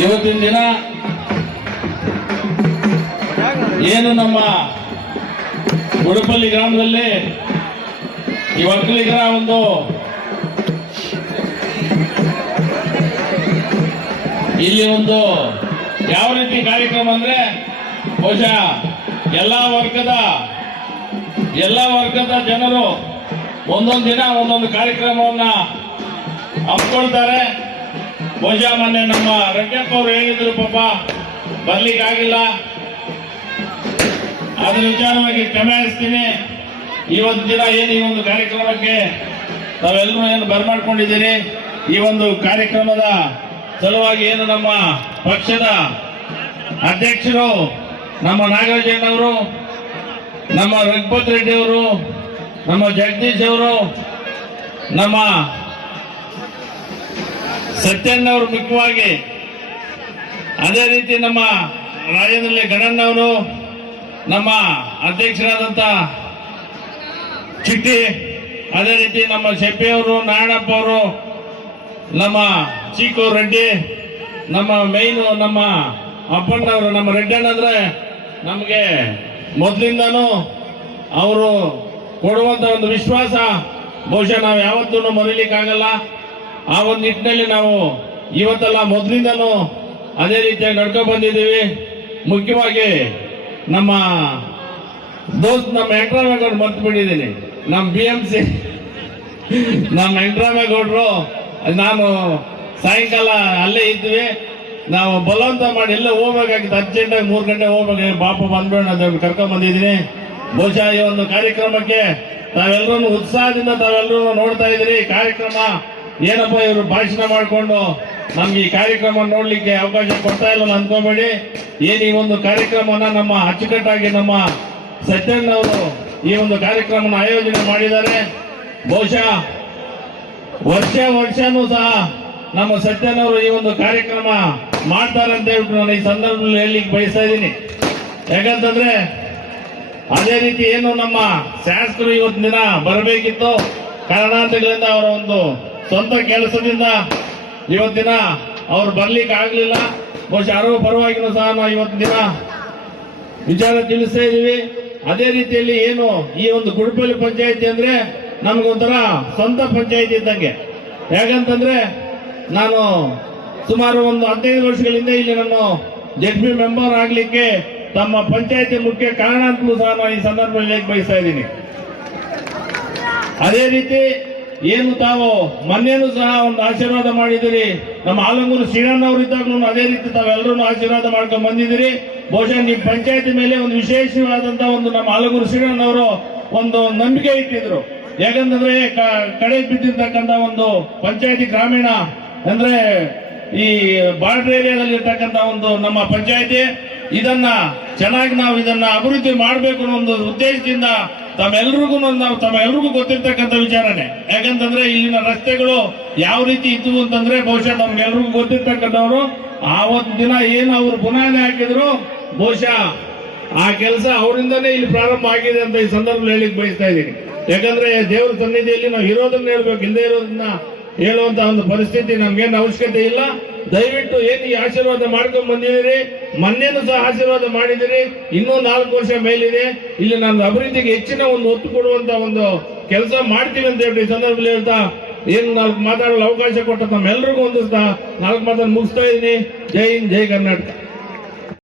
ಇವತ್ತಿನ ದಿನ ಏನು ನಮ್ಮ ಗುಡಪಲ್ಲಿ ಗ್ರಾಮದಲ್ಲಿ ಈ ಒಕ್ಕಲಿಗರ ಒಂದು ಇಲ್ಲಿ ಒಂದು ಯಾವ ರೀತಿ ಕಾರ್ಯಕ್ರಮ ಅಂದ್ರೆ ಬಹುಶಃ ಎಲ್ಲ ವರ್ಗದ ಜನರು ಒಂದೊಂದು ದಿನ ಒಂದೊಂದು ಕಾರ್ಯಕ್ರಮವನ್ನ ಹಮ್ಮಿಕೊಳ್ತಾರೆ. ಬಹುಶಃ ಮೊನ್ನೆ ನಮ್ಮ ರಂಗಪ್ಪ ಅವರು ಹೇಳಿದ್ರು, ಪಾಪ ಬರ್ಲಿಕ್ಕಾಗಿಲ್ಲ, ಅದ್ರ ವಿಚಾರವಾಗಿ ಕ್ಷಮೆ ಹಾರಿಸ್ತೀನಿ. ಇವತ್ತು ದಿನ ಏನು ಈ ಒಂದು ಕಾರ್ಯಕ್ರಮಕ್ಕೆ ತಾವೆಲ್ಲರೂ ಏನು ಬರ್ಮಾಡ್ಕೊಂಡಿದ್ದೀರಿ, ಈ ಒಂದು ಕಾರ್ಯಕ್ರಮದ ಸಲುವಾಗಿ ಏನು ನಮ್ಮ ಪಕ್ಷದ ಅಧ್ಯಕ್ಷರು ನಮ್ಮ ನಾಗರಾಜಣ್ಣವರು, ನಮ್ಮ ರಘುಪತ್ ರೆಡ್ಡಿ ಅವರು, ನಮ್ಮ ಜಗದೀಶ್ ಅವರು, ನಮ್ಮ ಸತ್ಯಣ್ಣವರು ಮುಖ್ಯವಾಗಿ, ಅದೇ ರೀತಿ ನಮ್ಮ ರಾಜ್ಯದಲ್ಲಿ ಗಣಣ್ಣವರು, ನಮ್ಮ ಅಧ್ಯಕ್ಷರಾದಂಥ ಚಿಟ್ಟಿ, ಅದೇ ರೀತಿ ನಮ್ಮ ಶೆಟ್ಟಿಯವರು, ನಾರಾಯಣಪ್ಪ ಅವರು, ನಮ್ಮ ಚೀಕು ರೆಡ್ಡಿ, ನಮ್ಮ ಮೈನು ನಮ್ಮ ಅಪ್ಪಣ್ಣವರು, ನಮ್ಮ ರೆಡ್ಡಣ್ಣ ಅಂದ್ರೆ ನಮಗೆ ಮೊದಲಿಂದನೂ ಅವರು ಕೊಡುವಂತ ಒಂದು ವಿಶ್ವಾಸ ಬಹುಶಃ ನಾವು ಯಾವತ್ತೂ ಮರೀಲಿಕ್ಕಾಗಲ್ಲ. ಆ ಒಂದು ನಿಟ್ಟಿನಲ್ಲಿ ನಾವು ಇವತ್ತೆಲ್ಲ ಮೊದಲಿಂದನೂ ಅದೇ ರೀತಿಯಾಗಿ ನಡ್ಕೊಂಡು ಬಂದಿದ್ದೀವಿ. ಮುಖ್ಯವಾಗಿ ನಮ್ಮ ದೋಸ್ತ್ ನಮ್ಮ ವೆಂಕಟರಾಮೇಗೌಡರು ಮರ್ತು ಬಿಟ್ಟಿದ್ದೀನಿ, ನಮ್ಮ BMC ನಮ್ಮ ವೆಂಕಟರಾಮೇಗೌಡರು, ನಾನು ಸಾಯಂಕಾಲ ಅಲ್ಲೇ ಇದ್ವಿ. ನಾವು ಬಲವಂತ ಮಾಡಿ ಎಲ್ಲ ಹೋಗ್ಬೇಕಾಗಿತ್ತು, ಅರ್ಜೆಂಟಾಗಿ 3 ಗಂಟೆ ಹೋಗ್ಬೇಕು, ಪಾಪ ಬಂದ್ಬೇಡ ಅಂತ ಕರ್ಕೊಂಡ್ ಬಂದಿದ್ದೀನಿ. ಬಹುಶಃ ಈ ಒಂದು ಕಾರ್ಯಕ್ರಮಕ್ಕೆ ತಾವೆಲ್ಲರೂ ಉತ್ಸಾಹದಿಂದ ತಾವೆಲ್ಲರೂ ನೋಡ್ತಾ ಇದ್ದೀರಿ. ಈ ಕಾರ್ಯಕ್ರಮ ಏನಪ್ಪ ಇವರು ಭಾಷಣ ಮಾಡಿಕೊಂಡು ನಮ್ಗೆ ಈ ಕಾರ್ಯಕ್ರಮ ನೋಡ್ಲಿಕ್ಕೆ ಅವಕಾಶ ಕೊಡ್ತಾ ಇಲ್ಲ ಅಂದ್ಕೋಬೇಡಿ. ಏನು ಈ ಒಂದು ಕಾರ್ಯಕ್ರಮನ ನಮ್ಮ ಅಚ್ಚುಕಟ್ಟಾಗಿ ನಮ್ಮ ಸತ್ಯಣ್ಣವರು ಈ ಒಂದು ಕಾರ್ಯಕ್ರಮನ ಆಯೋಜನೆ ಮಾಡಿದ್ದಾರೆ. ಬಹುಶಃ ವರ್ಷನೂ ಸಹ ನಮ್ಮ ಸತ್ಯನವರು ಈ ಒಂದು ಕಾರ್ಯಕ್ರಮ ಮಾಡ್ತಾರೆ ಅಂತ ಹೇಳ್ಬಿಟ್ಟು ನಾನು ಈ ಸಂದರ್ಭದಲ್ಲಿ ಹೇಳಲಿಕ್ಕೆ ಬಯಸ್ತಾ ಇದ್ದೀನಿ. ಯಾಕಂತಂದ್ರೆ ಅದೇ ರೀತಿ ಏನು ನಮ್ಮ ಶಾಸಕರು ಇವತ್ತಿನ ದಿನ ಬರಬೇಕಿತ್ತು, ಕಾರಣಾಂತರಗಳಿಂದ ಅವರ ಒಂದು ಸ್ವಂತ ಕೆಲಸದಿಂದ ಇವತ್ತಿನ ಅವ್ರು ಬರ್ಲಿಕ್ಕೆ ಆಗ್ಲಿಲ್ಲ. ಬಹುಶಃ ಅರಿವು ಪರವಾಗಿನೂ ಸಹ ನಾವು ಇವತ್ತಿನ ದಿನ ವಿಚಾರ ತಿಳಿಸ್ತಾ ಇದ್ದೀವಿ. ಅದೇ ರೀತಿಯಲ್ಲಿ ಏನು ಈ ಒಂದು ಗುಡಪಲ್ಲಿ ಪಂಚಾಯತಿ ಅಂದ್ರೆ ನಮ್ಗೊಂಥರ ಸ್ವಂತ ಪಂಚಾಯತಿ ಇದ್ದಂಗೆ. ಯಾಕಂತಂದ್ರೆ ನಾನು ಸುಮಾರು ಒಂದು 15 ವರ್ಷಗಳಿಂದ ಇಲ್ಲಿ ನಾನು ZB ಮೆಂಬರ್ ಆಗ್ಲಿಕ್ಕೆ ತಮ್ಮ ಪಂಚಾಯತಿ ಮುಖ್ಯ ಕಾರಣ ಅಂತಲೂ ಸಹ ನಾನು ಈ ಸಂದರ್ಭದಲ್ಲಿ ಬಯಸ್ತಾ ಇದ್ದೀನಿ. ಅದೇ ರೀತಿ ಏನು ತಾವು ಮೊನ್ನೆನೂ ಸಹ ಒಂದು ಆಶೀರ್ವಾದ ಮಾಡಿದಿರಿ, ನಮ್ಮ ಆಲಂಗೂರು ಶ್ರೀರಣ್ಣವರು ಇದ್ದಾಗಲೂ ಅದೇ ರೀತಿ ತಾವೆಲ್ಲರೂ ಆಶೀರ್ವಾದ ಮಾಡ್ಕೊಂಡು ಬಂದಿದ್ದೀರಿ. ಬಹುಶಃ ನಿಮ್ಮ ಪಂಚಾಯತಿ ಮೇಲೆ ಒಂದು ವಿಶೇಷವಾದಂತಹ ಒಂದು ನಮ್ಮ ಆಲಂಗೂರು ಶ್ರೀರಣ್ಣವರು ಒಂದು ನಂಬಿಕೆ ಇಟ್ಟಿದ್ರು. ಯಾಕಂತಂದ್ರೆ ಕಡೆ ಬಿದ್ದಿರ್ತಕ್ಕಂಥ ಒಂದು ಪಂಚಾಯತಿ ಗ್ರಾಮೀಣ ಅಂದ್ರೆ ಈ ಬಾರ್ಡರ್ ಏರಿಯಾದಲ್ಲಿ ಇರ್ತಕ್ಕಂಥ ಒಂದು ನಮ್ಮ ಪಂಚಾಯತಿ, ಇದನ್ನ ಚೆನ್ನಾಗಿ ನಾವು ಇದನ್ನ ಅಭಿವೃದ್ಧಿ ಮಾಡಬೇಕು ಅನ್ನೋ ಒಂದು ಉದ್ದೇಶದಿಂದ ತಮ್ಮೆಲ್ಲರಿಗೂ ಗೊತ್ತಿರ್ತಕ್ಕಂಥ ವಿಚಾರನೆ. ಯಾಕಂತಂದ್ರೆ ಇಲ್ಲಿನ ರಸ್ತೆಗಳು ಯಾವ ರೀತಿ ಇದ್ವು ಅಂತಂದ್ರೆ ಬಹುಶಃ ನಮ್ಗೆಲ್ರಿಗೂ ಗೊತ್ತಿರ್ತಕ್ಕಂಥವ್ರು ಆವತ್ತು ದಿನ ಏನು ಅವರು ಬುನಾದಿ ಹಾಕಿದ್ರು, ಬಹುಶಃ ಆ ಕೆಲಸ ಅವರಿಂದನೇ ಇಲ್ಲಿ ಪ್ರಾರಂಭ ಆಗಿದೆ ಅಂತ ಈ ಸಂದರ್ಭದಲ್ಲಿ ಹೇಳಿಕ್ ಬಯಸ್ತಾ ಇದ್ದೀನಿ. ಯಾಕಂದ್ರೆ ದೇವರ ಸನ್ನಿಧಿಯಲ್ಲಿ ನಾವು ಇರೋದನ್ನ ಹೇಳ್ಬೇಕು, ಇಲ್ಲದೆ ಇರೋದನ್ನ ಹೇಳುವಂತ ಒಂದು ಪರಿಸ್ಥಿತಿ ನಮ್ಗೇನು ಅವಶ್ಯಕತೆ ಇಲ್ಲ. ದಯವಿಟ್ಟು ಏನು ಈ ಆಶೀರ್ವಾದ ಮಾಡ್ಕೊಂಡ್ ಬಂದಿದ್ದೀರಿ, ಮೊನ್ನೆನೂ ಸಹ ಆಶೀರ್ವಾದ ಮಾಡಿದಿರಿ, ಇನ್ನೂ 4 ವರ್ಷ ಮೇಲಿದೆ. ಇಲ್ಲಿ ನಾನು ಅಭಿವೃದ್ಧಿಗೆ ಹೆಚ್ಚಿನ ಒಂದು ಒತ್ತು ಕೊಡುವಂತ ಒಂದು ಕೆಲಸ ಮಾಡ್ತೀವಿ ಅಂತ ಹೇಳಿ ಈ ಸಂದರ್ಭದಲ್ಲಿ ಹೇಳ್ತಾ ಏನು 4 ಮಾತಾಡಲು ಅವಕಾಶ ಕೊಟ್ಟ ತಮ್ಮೆಲ್ಲರಿಗೂ ಒಂದು 4 ಮಾತನ್ನು ಮುಗಿಸ್ತಾ ಇದ್ದೀನಿ. ಜೈ ಹಿಂದ್, ಜೈ ಕರ್ನಾಟಕ.